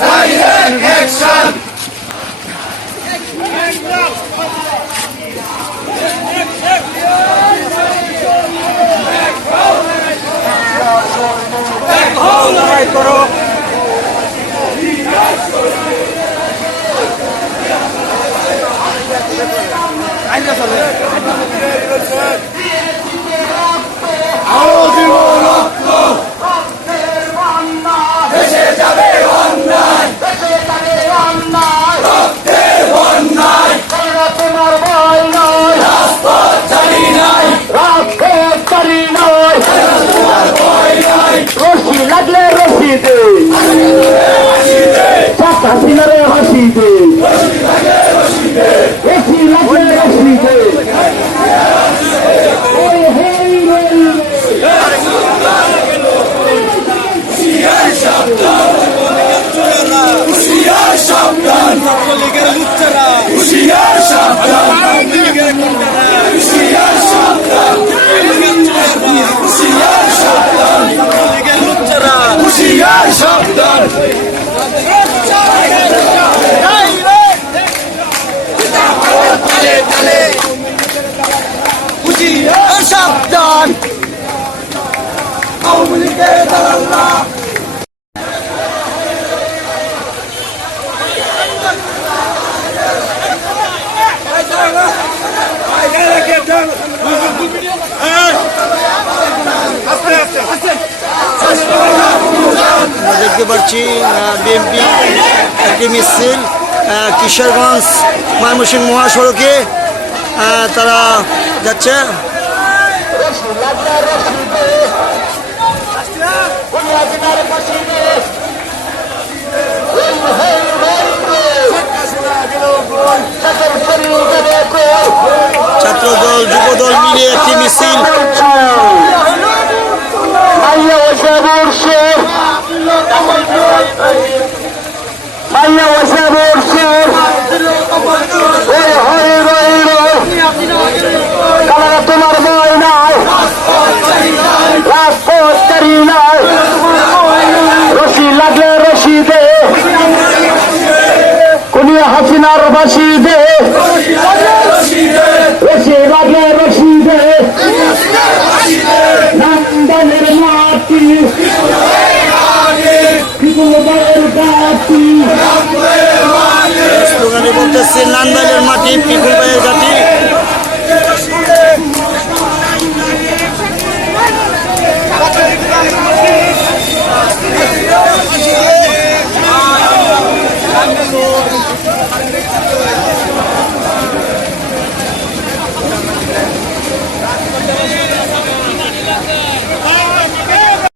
Direct action! লড়াই করো। আরো দিব রক্ত, দেশে যাবে অন্যায়, রক্তের বন্যায়, তোমার ভয় নয়, রাজপথ জানি নাই, রাজপথ জানি নয়, তোমার ভয় নাই, রশি লাগলে রশি দে, চাকা সিনারে হাসি দে, রশি লাগলে রশি দে, সাবধান আওয়ামী লীগের দালালরা দেখতে পাচ্ছি বিএনপি একটি মিছিল কিশোরগঞ্জ ময়মনসিংহ মহাসড়কে তারা যাচ্ছে। ছাত্রদল যুবদল মিলিয়ে একটি মিছিল তোমার ভয় নাই, রাজপথ চারি নাই, রশি লাগলে রশি দে, কুনিয়া হাসিনার বাসি দে, রশি লাগলে রশি দে, নান্দানের মাটি স্লোগানে বলতেছে নান্দানের মাটি পিপুল ভাইয়ের ঘাটি।